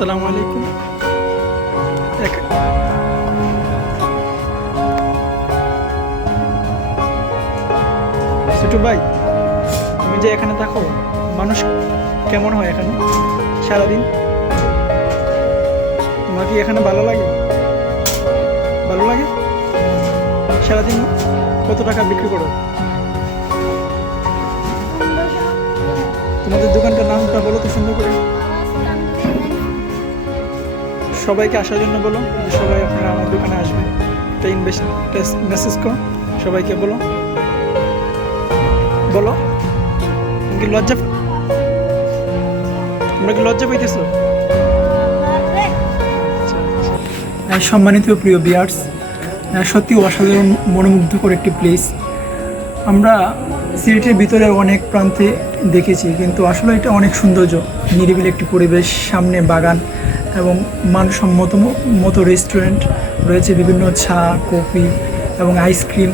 আসসালামু আলাইকুম। ছোট ভাই, তুমি যে এখানে থাকো, মানুষ কেমন হয় এখানে সারাদিন? তোমার কি এখানে ভালো লাগে? ভালো লাগে? সারাদিন কত টাকা বিক্রি করো? তোমাদের দোকানটার নামটা বলো তো সুন্দর করে। সবাইকে আসার জন্য বলো সবাই আপনারা আমার দোকানে আসবেন। একটা ইনভেস্ট মেসেজ করো সবাইকে বলো। বলো কি লজ্জা তোমরা কি লজ্জা পাইতেছো? হ্যাঁ, সম্মানিত প্রিয় বিয়ার্স সত্যি অসাধারণ মনোমুগ্ধকর একটি প্লেস আমরা সিলেটের ভিতরে অনেক প্রান্তে দেখেছি কিন্তু আসলে এটা অনেক সৌন্দর্য নিরিবিলি একটি পরিবেশ সামনে বাগান। এবং মানসম্মত মতো রেস্টুরেন্ট রয়েছে বিভিন্ন চা কফি এবং আইসক্রিম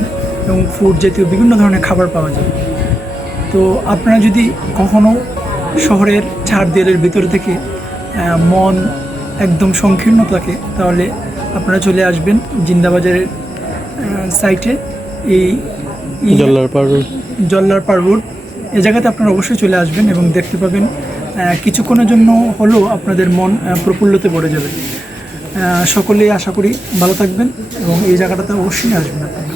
এবং ফুড জাতীয় বিভিন্ন ধরনের খাবার পাওয়া যায়। তো আপনারা যদি কখনও শহরের চার দেয়ালের ভিতর থেকে মন একদম সংকীর্ণ থাকে তাহলে আপনারা চলে আসবেন জিন্দাবাজারের সাইটে এই জল্লার পারুল জল্লার পার রোড এই জায়গাতে আপনারা অবশ্যই চলে আসবেন এবং দেখতে পাবেন কিছুক্ষণের জন্য হলেও আপনাদের মন প্রফুল্লতে পড়ে যাবে। সকলেই আশা করি ভালো থাকবেন এবং এই জায়গাটাতে অবশ্যই আসবেন আপনারা।